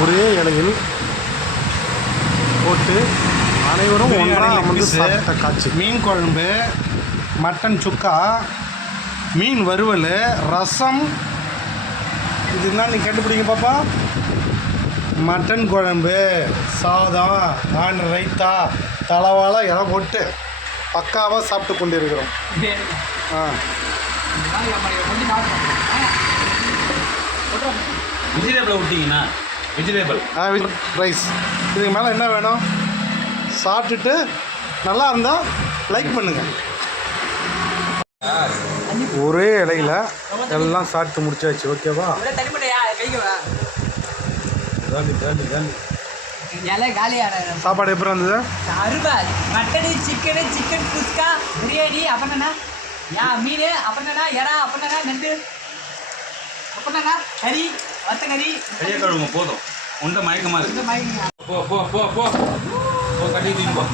ஒரே இலையில் போட்டு அனைவரும் ஒன்றாக அமர்ந்து சாப்பிட்ட காட்சி. மீன் குழம்பு, மட்டன் சுக்கா, மீன் வறுவல், ரசம். இது என்ன நீ கண்டுபிடிங்க பாப்பா? மட்டன் குழம்பு, சாதம், ரைத்தா, தலவாழை இலை போட்டு பக்காவாக சாப்பிட்டு கொண்டு இருக்கிறோம். வெஜிடபிள் விட்டீங்கன்னா வெஜிடபிள் ரைஸ். இதுக்கு மேலே என்ன வேணும்? சாப்பிட்டுட்டு நல்லா இருந்தால் லைக் பண்ணுங்கள். ஒரே இலையில எல்லாம் சாப்பிட்டு முடிச்சாச்சு. ஓகேவா? சாப்பாடு எப்படி இருந்தது? மட்டனு, சிக்கன் குஸ்கா, பிரியாணி, அப்புறம் மீன், அப்புறம் இறா, அப்புறம் நண்டு, அப்புறம் கறி, வத்த கறி. கையை கழுவுங்க போதும். உண்ட மயக்கமா இருக்கு. போ போ போ போ போ கட்டிட்டு போ.